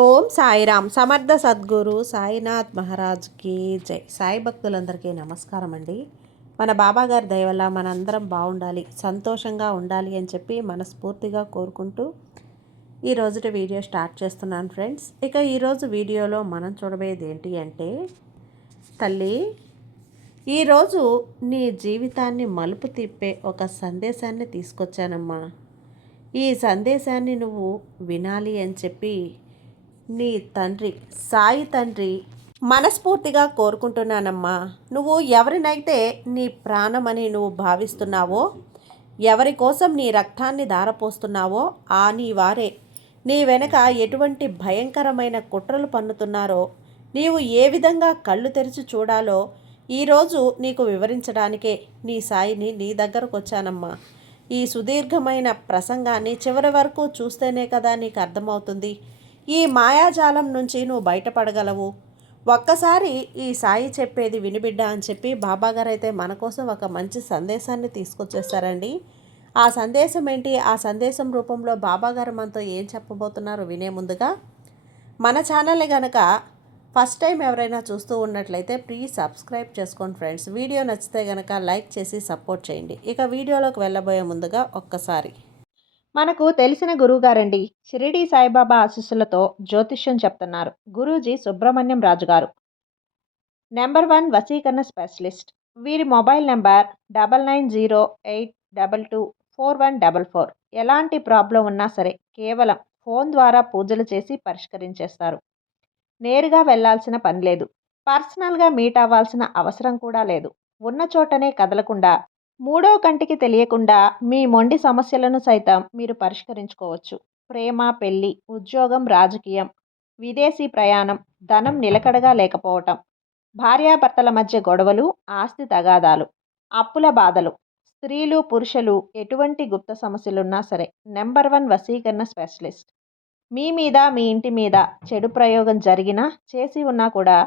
ఓం సాయిరామ్ సమర్థ సద్గురు సాయినాథ్ మహారాజ్కి జై. సాయి భక్తులందరికీ నమస్కారం అండి. మన బాబాగారి దయ వల్ల మనందరం బాగుండాలి, సంతోషంగా ఉండాలి అని చెప్పి మనస్ఫూర్తిగా కోరుకుంటూ ఈరోజు వీడియో స్టార్ట్ చేస్తున్నాను ఫ్రెండ్స్. ఇక ఈరోజు వీడియోలో మనం చూడబోయేది ఏంటి అంటే, తల్లి ఈరోజు నీ జీవితాన్ని మలుపు తిప్పే ఒక సందేశాన్ని తీసుకొచ్చానమ్మా. ఈ సందేశాన్ని నువ్వు వినాలి అని చెప్పి నీ తండ్రి సాయి తండ్రి మనస్ఫూర్తిగా కోరుకుంటున్నానమ్మా. నువ్వు ఎవరినైతే నీ ప్రాణమని నువ్వు భావిస్తున్నావో, ఎవరి కోసం నీ రక్తాన్ని ధారపోస్తున్నావో ఆ నీ వారే నీ వెనక ఎటువంటి భయంకరమైన కుట్రలు పన్నుతున్నారో, నీవు ఏ విధంగా కళ్ళు తెరిచి చూడాలో ఈరోజు నీకు వివరించడానికే నీ సాయిని నీ దగ్గరకు వచ్చానమ్మా. ఈ సుదీర్ఘమైన ప్రసంగాన్ని చివరి వరకు చూస్తేనే కదా నీకు అర్థమవుతుంది. ఈ మాయాజాలం నుంచి నువ్వు బయటపడగలవు. ఒక్కసారి ఈ సాయి చెప్పేది వినిబిడ్డ అని చెప్పి బాబాగారు అయితే మన కోసం ఒక మంచి సందేశాన్ని తీసుకొచ్చేస్తారండి. ఆ సందేశం ఏంటి, ఆ సందేశం రూపంలో బాబాగారు మనతో ఏం చెప్పబోతున్నారు వినే ముందుగా మన ఛానల్ని కనుక ఫస్ట్ టైం ఎవరైనా చూస్తూ ఉన్నట్లయితే ప్లీజ్ సబ్స్క్రైబ్ చేసుకోండి ఫ్రెండ్స్. వీడియో నచ్చితే కనుక లైక్ చేసి సపోర్ట్ చేయండి. ఇక వీడియోలోకి వెళ్ళబోయే ముందుగా ఒక్కసారి మనకు తెలిసిన గురువుగారండి, షిరిడి సాయిబాబా ఆశీస్సులతో జ్యోతిష్యం చెప్తున్నారు గురూజీ సుబ్రహ్మణ్యం రాజు గారు, నెంబర్ 1 వశీకరణ స్పెషలిస్ట్. వీరి మొబైల్ నెంబర్ 9908224144. ఎలాంటి ప్రాబ్లం ఉన్నా సరే కేవలం ఫోన్ ద్వారా పూజలు చేసి పరిష్కరించేస్తారు. నేరుగా వెళ్లాల్సిన పని లేదు, పర్సనల్గా మీట్ అవ్వాల్సిన అవసరం కూడా లేదు. ఉన్న చోటనే కదలకుండా, మూడో కంటికి తెలియకుండా మీ మొండి సమస్యలను సైతం మీరు పరిష్కరించుకోవచ్చు. ప్రేమ, పెళ్లి, ఉద్యోగం, రాజకీయం, విదేశీ ప్రయాణం, ధనం నిలకడగా లేకపోవటం, భార్యాభర్తల మధ్య గొడవలు, ఆస్తి తగాదాలు, అప్పుల బాధలు, స్త్రీలు పురుషులు ఎటువంటి గుప్త సమస్యలున్నా సరే నెంబర్ 1 వశీకరణ స్పెషలిస్ట్. మీ మీద, మీ ఇంటి మీద చెడు ప్రయోగం జరిగినా, చేసి ఉన్నా కూడా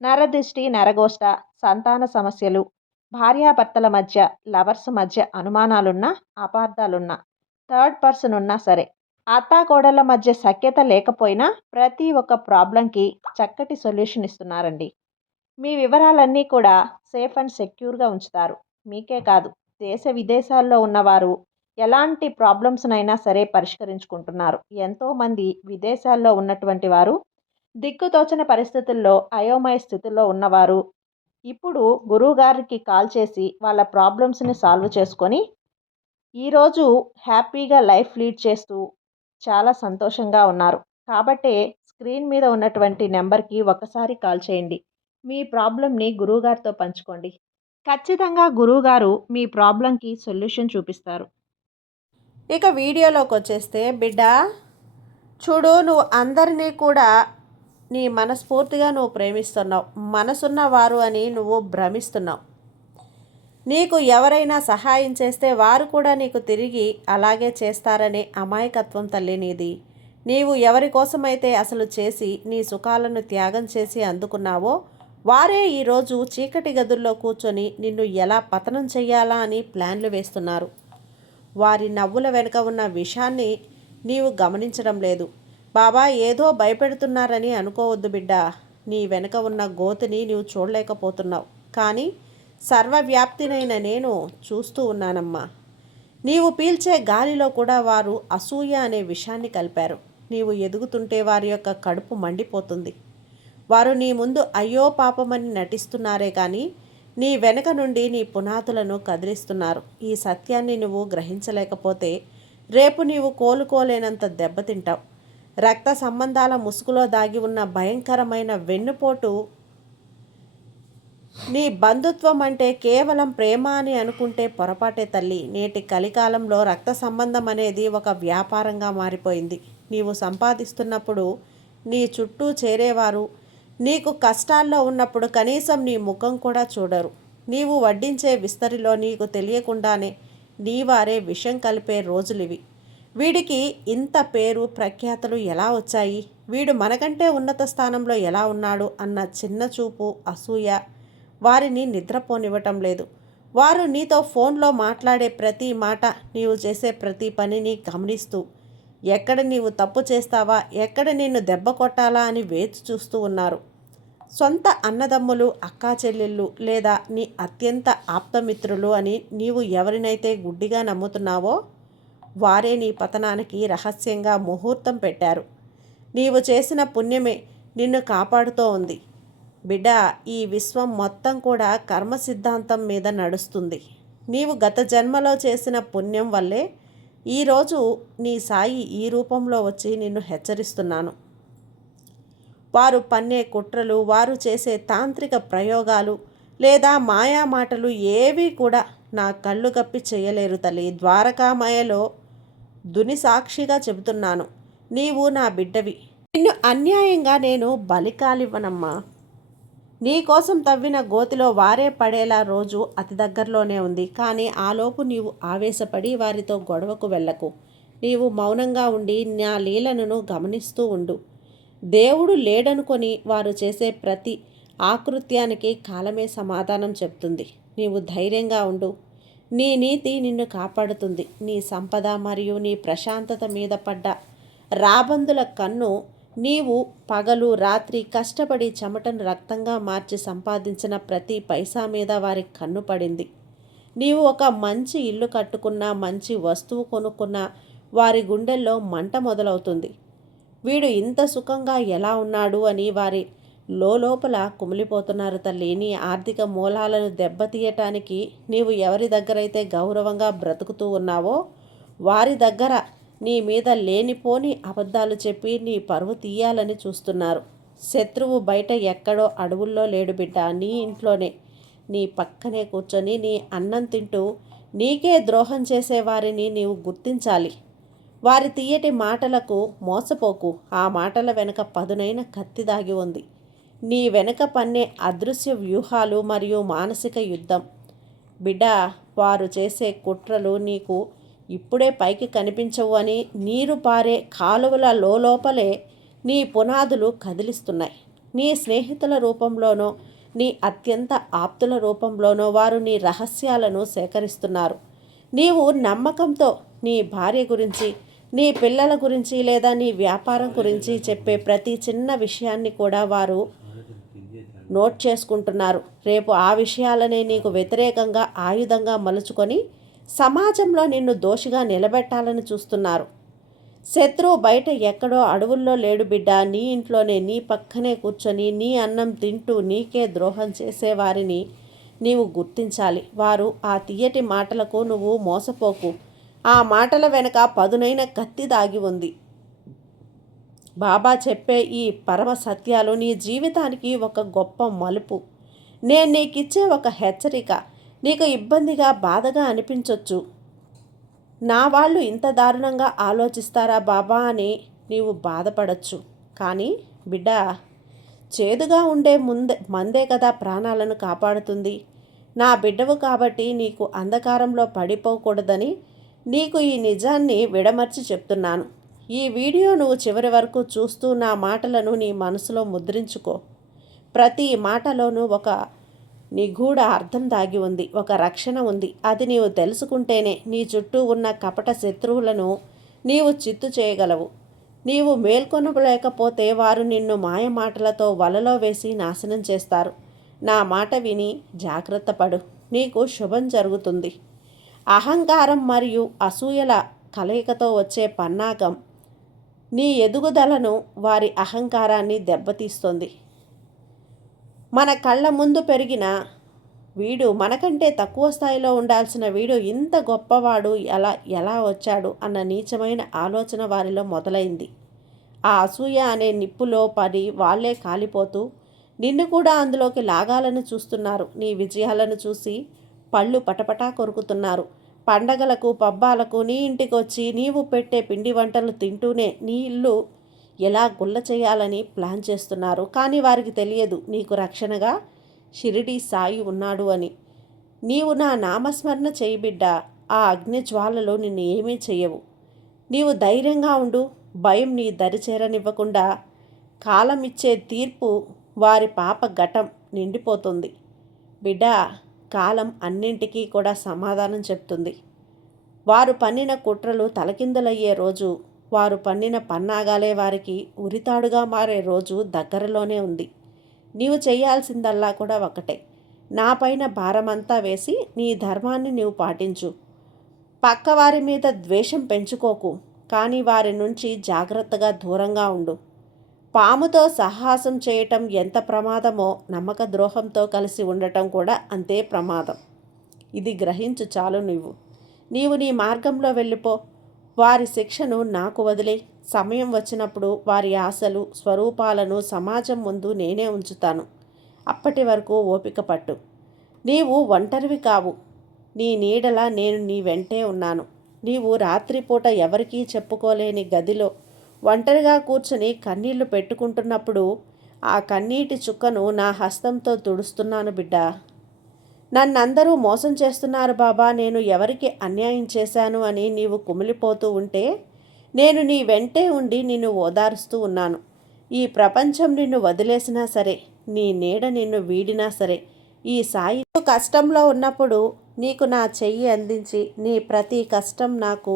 నరదృష్టి, నరగోష్ట, సంతాన సమస్యలు, భార్యాభర్తల మధ్య, లవర్స్ మధ్య అనుమానాలున్నా, అపార్థాలున్నా, థర్డ్ పర్సన్ ఉన్నా సరే, అత్తాకోడళ్ళ మధ్య సఖ్యత లేకపోయినా ప్రతి ఒక్క ప్రాబ్లంకి చక్కటి సొల్యూషన్ ఇస్తున్నారండి. మీ వివరాలన్నీ కూడా సేఫ్ అండ్ సెక్యూర్గా ఉంచుతారు. మీకే కాదు, దేశ విదేశాల్లో ఉన్నవారు ఎలాంటి ప్రాబ్లమ్స్నైనా సరే పరిష్కరించుకుంటున్నారు. ఎంతోమంది విదేశాల్లో ఉన్నటువంటి వారు, దిక్కుతోచని పరిస్థితుల్లో అయోమయ స్థితిలో ఉన్నవారు ఇప్పుడు గురువుగారికి కాల్ చేసి వాళ్ళ ప్రాబ్లమ్స్ని సాల్వ్ చేసుకొని ఈరోజు హ్యాపీగా లైఫ్ లీడ్ చేస్తూ చాలా సంతోషంగా ఉన్నారు. కాబట్టే స్క్రీన్ మీద ఉన్నటువంటి నెంబర్కి ఒకసారి కాల్ చేయండి. మీ ప్రాబ్లమ్ని గురువుగారితో పంచుకోండి. ఖచ్చితంగా గురువుగారు మీ ప్రాబ్లంకి సొల్యూషన్ చూపిస్తారు. ఇక వీడియోలోకి వచ్చేస్తే, బిడ్డ చూడు, నువ్వు అందరినీ కూడా నీ మనస్ఫూర్తిగా నువ్వు ప్రేమిస్తున్నావు, మనసున్న వారు అని నువ్వు భ్రమిస్తున్నావు. నీకు ఎవరైనా సహాయం చేస్తే వారు కూడా నీకు తిరిగి అలాగే చేస్తారనే అమాయకత్వం తల్లి నీది. నీవు ఎవరి కోసమైతే అసలు చేసి నీ సుఖాలను త్యాగం చేసి అందుకున్నావో వారే ఈరోజు చీకటి గదుల్లో కూర్చొని నిన్ను ఎలా పతనం చెయ్యాలా అని ప్లాన్లు వేస్తున్నారు. వారి నవ్వుల వెనుక ఉన్న విషయాన్ని నీవు గమనించడం లేదు. బాబా ఏదో భయపెడుతున్నారని అనుకోవద్దు బిడ్డ. నీ వెనుక ఉన్న గోతిని నీవు చూడలేకపోతున్నావు, కానీ సర్వవ్యాప్తినైన నేను చూస్తూ ఉన్నానమ్మా. నీవు పీల్చే గాలిలో కూడా వారు అసూయ అనే విషయాన్ని కలిపారు. నీవు ఎదుగుతుంటే వారి యొక్క కడుపు మండిపోతుంది. వారు నీ ముందు అయ్యో పాపమని నటిస్తున్నారే కానీ నీ వెనక నుండి నీ పునాదులను కదిలిస్తున్నారు. ఈ సత్యాన్ని నువ్వు గ్రహించలేకపోతే రేపు నీవు కోలుకోలేనంత దెబ్బతింటావు. రక్త సంబంధాల ముసుగులో దాగి ఉన్న భయంకరమైన వెన్నుపోటు నీ బంధుత్వం అంటే కేవలం ప్రేమ అని అనుకుంటే పొరపాటే తల్లి. నేటి కలికాలంలో రక్త సంబంధం అనేది ఒక వ్యాపారంగా మారిపోయింది. నీవు సంపాదిస్తున్నప్పుడు నీ చుట్టూ చేరేవారు నీకు కష్టాల్లో ఉన్నప్పుడు కనీసం నీ ముఖం కూడా చూడరు. నీవు వడ్డించే విస్తరిలో నీకు తెలియకుండానే నీ వారే విషం కలిపే రోజులివి. వీడికి ఇంత పేరు ప్రఖ్యాతలు ఎలా వచ్చాయి, వీడు మనకంటే ఉన్నత స్థానంలో ఎలా ఉన్నాడు అన్న చిన్న చూపు, అసూయ వారిని నిద్రపోనివ్వటం లేదు. వారు నీతో ఫోన్లో మాట్లాడే ప్రతి మాట, నీవు చేసే ప్రతి పనిని గమనిస్తూ ఎక్కడ నీవు తప్పు చేస్తావా, ఎక్కడ నిన్ను దెబ్బ కొట్టాలా అని వేచి చూస్తూ ఉన్నారు. సొంత అన్నదమ్ములు, అక్కా చెల్లెళ్ళు లేదా నీ అత్యంత ఆప్తమిత్రులు అని నీవు ఎవరినైతే గుడ్డిగా నమ్ముతున్నావో వారే నీ పతనానికి రహస్యంగా ముహూర్తం పెట్టారు. నీవు చేసిన పుణ్యమే నిన్ను కాపాడుతూ ఉంది. బిడ్డ, ఈ విశ్వం మొత్తం కూడా కర్మ సిద్ధాంతం మీద నడుస్తుంది. నీవు గత జన్మలో చేసిన పుణ్యం వల్లే ఈరోజు నీ సాయి ఈ రూపంలో వచ్చి నిన్ను హెచ్చరిస్తున్నాను. వారు పన్నే కుట్రలు, వారు చేసే తాంత్రిక ప్రయోగాలు లేదా మాయా మాటలు ఏవీ కూడా నా కళ్ళు కప్పి చేయలేరు తల్లి. ద్వారకామాయలో దుని సాక్షిగా చెబుతున్నాను, నీవు నా బిడ్డవి. నిన్ను అన్యాయంగా నేను బలికాలివ్వనమ్మా. నీకోసం తవ్విన గోతిలో వారే పడేలా రోజు అతి దగ్గరలోనే ఉంది. కానీ ఆలోపు నీవు ఆవేశపడి వారితో గొడవకు వెళ్ళకు. నీవు మౌనంగా ఉండి నా లీలలను గమనిస్తూ ఉండు. దేవుడు లేడనుకొని వారు చేసే ప్రతి ఆకృత్యానికి కాలమే సమాధానం చెప్తుంది. నీవు ధైర్యంగా ఉండు. నీ నీతి నిన్ను కాపాడుతుంది. నీ సంపద మరియు నీ ప్రశాంతత మీద పడ్డ రాబందుల కన్ను నీవు పగలు రాత్రి కష్టపడి చెమటను రక్తంగా మార్చి సంపాదించిన ప్రతి పైసా మీద వారి కన్ను పడింది. నీవు ఒక మంచి ఇల్లు కట్టుకున్నా, మంచి వస్తువు కొనుక్కున్నా వారి గుండెల్లో మంట మొదలవుతుంది. వీడు ఇంత సుఖంగా ఎలా ఉన్నాడు అని వారి లోపల కుమిలిపోతున్నారు తల్లి. నీ ఆర్థిక మూలాలను దెబ్బతీయటానికి నీవు ఎవరి దగ్గరైతే గౌరవంగా బ్రతుకుతూ ఉన్నావో వారి దగ్గర నీ మీద లేనిపోని అబద్ధాలు చెప్పి నీ పరువు తీయాలని చూస్తున్నారు. శత్రువు బయట ఎక్కడో అడవుల్లో లేడు బిడ్డ, నీ ఇంట్లోనే నీ పక్కనే కూర్చొని నీ అన్నం తింటూ నీకే ద్రోహం చేసేవారిని నీవు గుర్తించాలి. వారి తీయటి మాటలకు మోసపోకు. ఆ మాటల వెనుక పదునైన కత్తి దాగి ఉంది. నీ వెనుక పన్నే అదృశ్య వ్యూహాలు మరియు మానసిక యుద్ధం. బిడ్డ, వారు చేసే కుట్రలు నీకు ఇప్పుడే పైకి కనిపించవు అని నీరు పారే కాలువల లోపలే నీ పునాదులు కదిలిస్తున్నాయి. నీ స్నేహితుల రూపంలోనో నీ అత్యంత ఆప్తుల రూపంలోనో వారు నీ రహస్యాలను సేకరిస్తున్నారు. నీవు నమ్మకంతో నీ భార్య గురించి, నీ పిల్లల గురించి లేదా నీ వ్యాపారం గురించి చెప్పే ప్రతి చిన్న విషయాన్ని కూడా వారు నోట్ చేసుకుంటున్నారు. రేపు ఆ విషయాలనే నీకు వ్యతిరేకంగా ఆయుధంగా మలుచుకొని సమాజంలో నిన్ను దోషిగా నిలబెట్టాలని చూస్తున్నారు. శత్రువు బయట ఎక్కడో అడవుల్లో లేడు బిడ్డ, నీ ఇంట్లోనే నీ పక్కనే కూర్చొని నీ అన్నం తింటూ నీకే ద్రోహం చేసేవారిని నీవు గుర్తించాలి. వారు ఆ తీయటి మాటలకు నువ్వు మోసపోకు. ఆ మాటల వెనుక పదునైన కత్తి దాగి ఉంది. బాబా చెప్పే ఈ పరమ సత్యాలు నీ జీవితానికి ఒక గొప్ప మలుపు. నేను నీకిచ్చే ఒక హెచ్చరిక. నీకు ఇబ్బందిగా, బాధగా అనిపించవచ్చు. నా వాళ్ళు ఇంత దారుణంగా ఆలోచిస్తారా బాబా అని నీవు బాధపడచ్చు. కానీ బిడ్డ, చేదుగా ఉండే మందే కదా ప్రాణాలను కాపాడుతుంది. నా బిడ్డవు కాబట్టి నీకు అంధకారంలో పడిపోకూడదని నీకు ఈ నిజాన్ని విడమర్చి చెప్తున్నాను. ఈ వీడియో నువ్వు చివరి వరకు చూస్తూ నా మాటలను నీ మనసులో ముద్రించుకో. ప్రతి మాటలోనూ ఒక నిగూఢ అర్థం దాగి ఉంది, ఒక రక్షణ ఉంది. అది నీవు తెలుసుకుంటేనే నీ చుట్టూ ఉన్న కపట శత్రువులను నీవు చిత్తు చేయగలవు. నీవు మేల్కొనలేకపోతే వారు నిన్ను మాయ మాటలతో వలలో వేసి నాశనం చేస్తారు. నా మాట విని జాగ్రత్త పడు. నీకు శుభం జరుగుతుంది. అహంకారం మరియు అసూయల కలయికతో వచ్చే పన్నాగం నీ ఎదుగుదలను, వారి అహంకారాన్ని దెబ్బతీస్తుంది. మన కళ్ళ ముందు పెరిగిన వీడు, మనకంటే తక్కువ స్థాయిలో ఉండాల్సిన వీడు ఇంత గొప్పవాడు ఎలా వచ్చాడు అన్న నీచమైన ఆలోచన వారిలో మొదలైంది. ఆ అసూయ అనే నిప్పులో పడి వాళ్ళే కాలిపోతూ నిన్ను కూడా అందులోకి లాగాలని చూస్తున్నారు. నీ విజయాలను చూసి పళ్ళు పటపటా కొరుకుతున్నారు. పండగలకు, పబ్బాలకు నీ ఇంటికి వచ్చి నీవు పెట్టే పిండి వంటలు తింటూనే నీ ఇల్లు ఎలా గుల్ల చేయాలని ప్లాన్ చేస్తున్నారు. కానీ వారికి తెలియదు నీకు రక్షణగా షిరిడి సాయి ఉన్నాడు అని. నీవు నా నామస్మరణ చేయి బిడ్డ, ఆ అగ్ని జ్వాలలు నిన్ను ఏమీ చెయ్యవు. నీవు ధైర్యంగా ఉండు. భయం నీ దరి చేరనివ్వకుండా కాలం ఇచ్చే తీర్పు వారి పాప ఘటం నిండిపోతుంది. బిడ్డ, కాలం అన్నింటికీ కూడా సమాధానం చెప్తుంది. వారు పన్నిన కుట్రలు తలకిందులయ్యే రోజు వారు పన్నిన పన్నాగాలే వారికి ఉరితాడుగా మారే రోజు దగ్గరలోనే ఉంది. నీవు చేయాల్సిందల్లా కూడా ఒకటే, నాపైన భారమంతా వేసి నీ ధర్మాన్ని నీవు పాటించు. పక్కవారి మీద ద్వేషం పెంచుకోకు, కానీ వారి నుంచి జాగ్రత్తగా దూరంగా ఉండు. పాముతో సాహసం చేయటం ఎంత ప్రమాదమో నమ్మక ద్రోహంతో కలిసి ఉండటం కూడా అంతే ప్రమాదం. ఇది గ్రహించు చాలు. నీవు నీ మార్గంలో వెళ్ళిపో. వారి శిక్షను నాకు వదిలే. సమయం వచ్చినప్పుడు వారి ఆశలు స్వరూపాలను సమాజం ముందు నేనే ఉంచుతాను. అప్పటి వరకు ఓపిక పట్టు. నీవు ఒంటరివి కావు. నీ నీడలా నేను నీ వెంటే ఉన్నాను. నీవు రాత్రిపూట ఎవరికీ చెప్పుకోలేని గదిలో ఒంటరిగా కూర్చుని కన్నీళ్లు పెట్టుకుంటున్నప్పుడు ఆ కన్నీటి చుక్కను నా హస్తంతో తుడుస్తున్నాను బిడ్డా. నన్నందరూ మోసం చేస్తున్నారు బాబా, నేను ఎవరికి అన్యాయం చేశాను అని నీవు కుమిలిపోతూ ఉంటే నేను నీ వెంటే ఉండి నిన్ను ఓదారుస్తూ ఉన్నాను. ఈ ప్రపంచం నిన్ను వదిలేసినా సరే, నీ నీడ నిన్ను వీడినా సరే, ఈ సాయి కష్టంలో ఉన్నప్పుడు నీకు నా చెయ్యి అందించి నీ ప్రతి కష్టం నాకు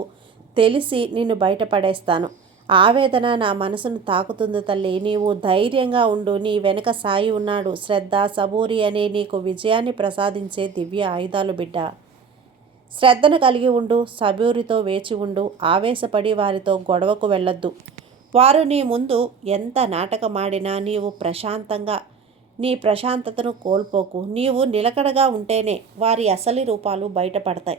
తెలిసి నిన్ను బయటపడేస్తాను. ఆవేదన నా మనసును తాకుతుంది తల్లి. నీవు ధైర్యంగా ఉండు. నీ వెనుక సాయి ఉన్నాడు. శ్రద్ధ, సబూరి అనే నీకు విజయాన్ని ప్రసాదించే దివ్య ఆయుధాలు బిడ్డ. శ్రద్ధను కలిగి ఉండు. సబూరితో వేచి ఉండు. ఆవేశపడి వారితో గొడవకు వెళ్ళొద్దు. వారు నీ ముందు ఎంత నాటకమాడినా నీవు నీ ప్రశాంతతను కోల్పోకు. నీవు నిలకడగా ఉంటేనే వారి అసలు రూపాలు బయటపడతాయి.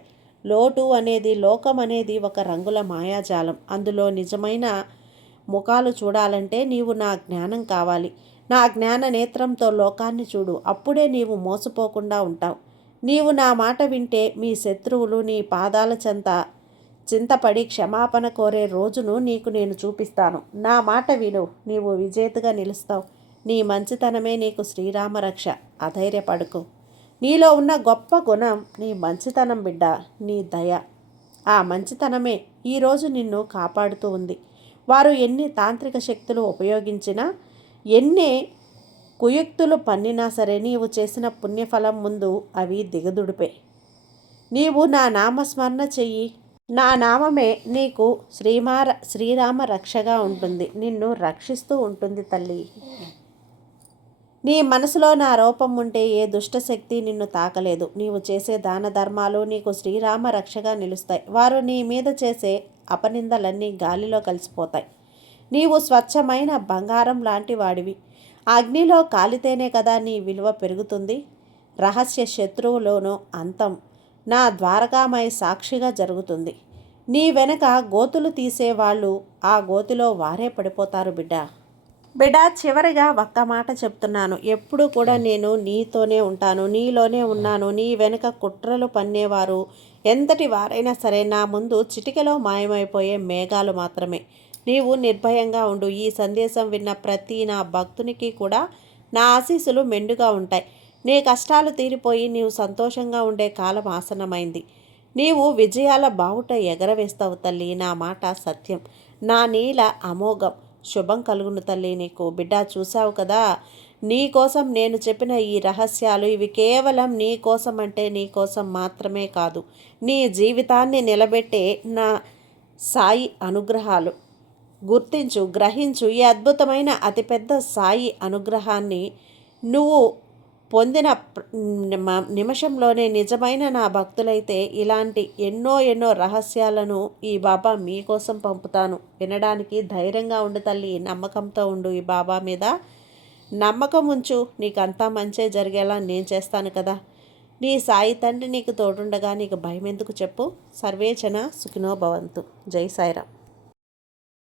లోకం అనేది ఒక రంగుల మాయాజాలం. అందులో నిజమైన ముఖాలు చూడాలంటే నీవు నా జ్ఞానం కావాలి. నా జ్ఞాన నేత్రంతో లోకాన్ని చూడు. అప్పుడే నీవు మోసపోకుండా ఉంటావు. నీవు నా మాట వింటే మీ శత్రువులు నీ పాదాల చింతపడి క్షమాపణ కోరే రోజును నీకు నేను చూపిస్తాను. నా మాట విను. నీవు విజేతగా నిలుస్తావు. నీ మంచితనమే నీకు శ్రీరామ రక్ష. అధైర్యపడుకు. నీలో ఉన్న గొప్ప గుణం నీ మంచితనం బిడ్డ, నీ దయ. ఆ మంచితనమే ఈరోజు నిన్ను కాపాడుతూ ఉంది. వారు ఎన్ని తాంత్రిక శక్తులు ఉపయోగించినా, ఎన్ని కుయుక్తులు పన్నినా సరే, నీవు చేసిన పుణ్యఫలం ముందు అవి దిగదుడిపే. నీవు నా నామస్మరణ చెయ్యి. నా నామమే నీకు శ్రీరామ రక్షగా ఉంటుంది. నిన్ను రక్షిస్తూ ఉంటుంది తల్లి. నీ మనసులో నా రూపం ఉంటే ఏ దుష్టశక్తి నిన్ను తాకలేదు. నీవు చేసే దాన ధర్మాలు నీకు శ్రీరామ రక్షగా నిలుస్తాయి. వారు నీ మీద చేసే అపనిందలన్నీ గాలిలో కలిసిపోతాయి. నీవు స్వచ్ఛమైన బంగారం లాంటి వాడివి. అగ్నిలో కాలితేనే కదా నీ విలువ పెరుగుతుంది. రహస్య శత్రువులోనూ అంతం నా ద్వారకామయ సాక్షిగా జరుగుతుంది. నీ వెనక గోతులు తీసేవాళ్ళు ఆ గోతిలో వారే పడిపోతారు బిడ్డ. చివరిగా ఒక్క మాట చెప్తున్నాను. ఎప్పుడు కూడా నేను నీతోనే ఉంటాను, నీలోనే ఉన్నాను. నీ వెనుక కుట్రలు పన్నేవారు ఎంతటి వారైనా సరే నా ముందు చిటికెలో మాయమైపోయే మేఘాలు మాత్రమే. నీవు నిర్భయంగా ఉండు. ఈ సందేశం విన్న ప్రతి నా భక్తునికి కూడా నా ఆశీస్సులు మెండుగా ఉంటాయి. నీ కష్టాలు తీరిపోయి నీవు సంతోషంగా ఉండే కాలం ఆసన్నమైంది. నీవు విజయాల బావుట ఎగరవేస్తావు తల్లి. నా మాట సత్యం. నా నీల అమోఘం. శుభం కలుగును తల్లి నీకు. బిడ్డ, చూసావు కదా, నీ కోసం నేను చెప్పిన ఈ రహస్యాలు ఇవి కేవలం నీ కోసం, అంటే నీ కోసం మాత్రమే కాదు, నీ జీవితాన్ని నిలబెట్టే నా సాయి అనుగ్రహాలు. గుర్తించు, గ్రహించు. ఈ అద్భుతమైన అతిపెద్ద సాయి అనుగ్రహాన్ని నువ్వు పొందిన నిమిషంలోనే నిజమైన నా భక్తులైతే ఇలాంటి ఎన్నో రహస్యాలను ఈ బాబా మీకోసం పంపుతాను. వినడానికి ధైర్యంగా ఉండు తల్లి. నమ్మకంతో ఉండు. ఈ బాబా మీద నమ్మకం ఉంచు. నీకంతా మంచే జరిగేలా నేను చేస్తాను కదా. నీ సాయి తండ్రి నీకు తోడుండగా నీకు భయం ఎందుకు చెప్పు. సర్వేజన సుఖినో భవంతు. జై సాయిరామ్.